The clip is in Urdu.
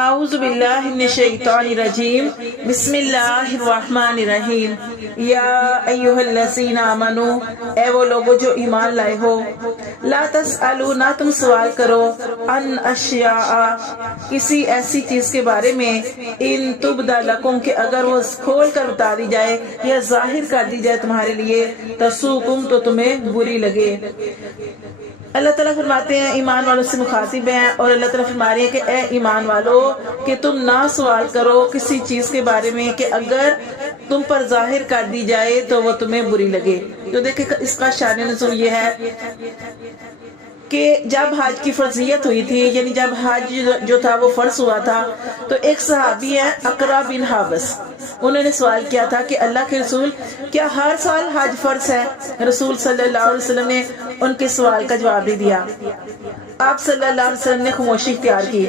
اعوذ باللہ من الشیطان الرجیم بسم اللہ الرحمن الرحیم یا ایھا الذین آمنوا اے وہ لوگو جو ایمان لائے ہو لا تسألوا نہ تم سوال کرو عن اشیاء کسی ایسی چیز کے بارے میں ان تبد لکم کہ اگر وہ کھول کر بتا دی جائے یا ظاہر کر دی جائے تمہارے لیے تسوکم تو تمہیں بری لگے۔ اللہ تعالیٰ فرماتے ہیں ایمان والوں سے مخاطب ہیں اور اللہ تعالیٰ فرما رہے ہیں کہ اے ایمان والو کہ تم نہ سوال کرو کسی چیز کے بارے میں کہ اگر تم پر ظاہر کر دی جائے تو وہ تمہیں بری لگے۔ تو دیکھیں اس کا شان نزول یہ ہے کہ جب حج کی فرضیت ہوئی تھی، یعنی جب حج جو تھا وہ فرض ہوا تھا، تو ایک صحابی ہے اقرا بن حابس، انہوں نے سوال کیا تھا کہ اللہ کے رسول کیا ہر سال حج فرض ہے؟ رسول صلی اللہ علیہ وسلم نے ان کے سوال کا جواب دے دیا۔ آپ صلی اللہ علیہ وسلم نے خاموشی اختیار کی۔